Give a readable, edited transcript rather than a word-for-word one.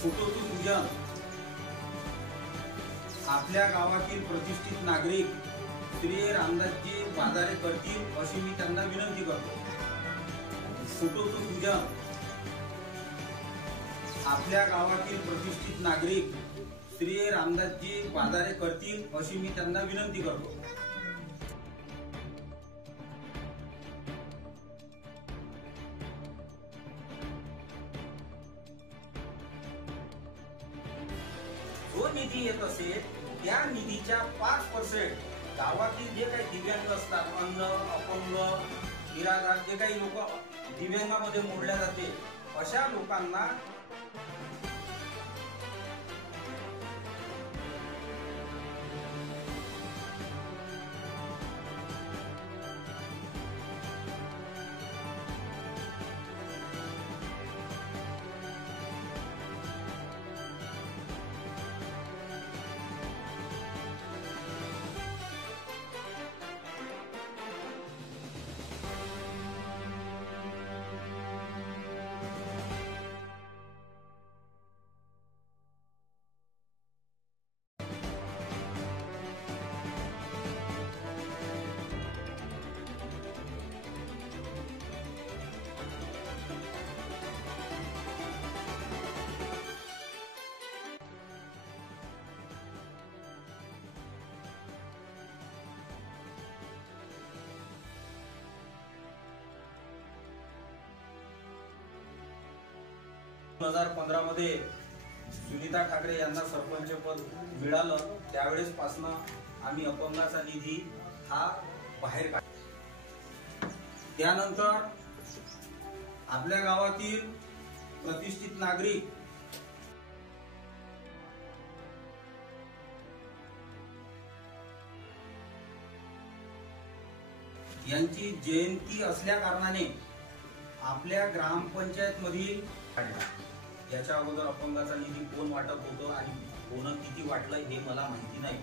फोटोचं पूजन आपल्या गावातील प्रतिष्ठित नागरिक श्री रामदासजी बाजारे करतील अशी मी त्यांना विनंती करतो। फोटोचं पूजन आपल्या गावातील प्रतिष्ठित नागरिक श्री रामदासजी बाजारे करतील अशी मी त्यांना विनंती करतो। जो निधी येत असेल त्या निधीच्या 5% गावातील जे काही दिव्यांग असतात, अन्न अपंग निराधार जे काही लोक दिव्यांगामध्ये मोडल्या जाते अशा लोकांना दोन 2015 मध्ये सुनीता ठाकरे यांना सरपंच पद मिळालं। त्यावेळेस पासून आम्ही अपंगाचा निधी हा बाहेर काढला। त्यानंतर आपल्या गावातील प्रतिष्ठित नागरिक यांची जयंती असल्या कारणाने आपल्या ग्रामपंचायत मधील याच्या अगोदर अपंगाचा निधी कोण वाटप होतं आणि कोण किती वाटलं हे मला माहिती नाही।